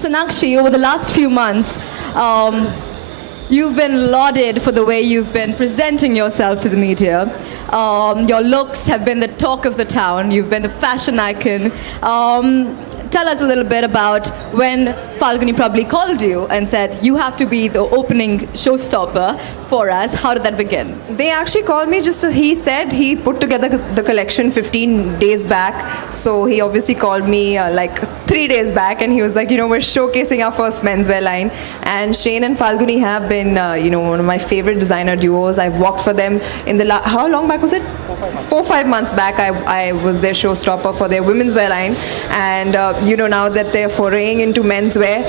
Sonakshi, over the last few months, you've been lauded for the way you've been presenting yourself to the media. Your looks have been the talk of the town. You've been the fashion icon. Tell us a little bit about when Falguni probably called you and said, you have to be the opening showstopper for us. How did that begin? They actually called me just as he said he put together the collection 15 days back. So he obviously called me like 3 days back and he was like, we're showcasing our first menswear line. And Shane and Falguni have been, one of my favorite designer duos. I've worked for them in the how long back was it? 4-5 months back, I was their showstopper for their women's wear line. And, now that they're foraying into menswear,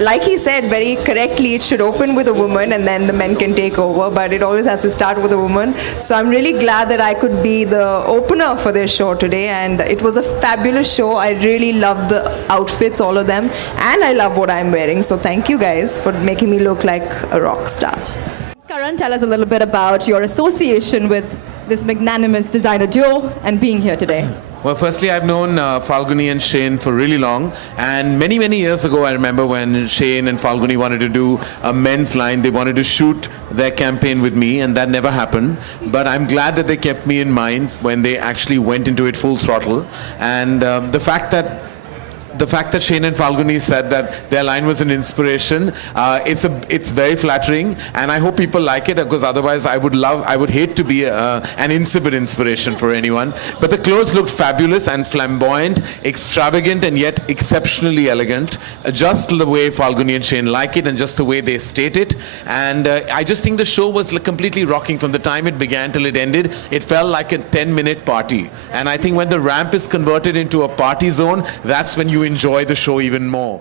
like he said very correctly, it should open with a woman and then the men can take over. But it always has to start with a woman. So I'm really glad that I could be the opener for their show today. And it was a fabulous show. I really loved the outfits, all of them. And I love what I'm wearing. So thank you guys for making me look like a rock star. Karan, tell us a little bit about your association with this magnanimous designer duo and being here today. Well, firstly, I've known Falguni and Shane for really long. And many, many years ago, I remember when Shane and Falguni wanted to do a men's line. They wanted to shoot their campaign with me, and that never happened. But I'm glad that they kept me in mind when they actually went into it full throttle. And the fact that Shane and Falguni said that their line was an inspiration, it's very flattering, and I hope people like it, because otherwise I would hate to be an insipid inspiration for anyone. But the clothes looked fabulous and flamboyant, extravagant, and yet exceptionally elegant, just the way Falguni and Shane like it, and just the way they state it. And I just think the show was completely rocking from the time it began till it ended. It felt like a 10-minute party, and I think when the ramp is converted into a party zone, that's when you enjoy the show even more.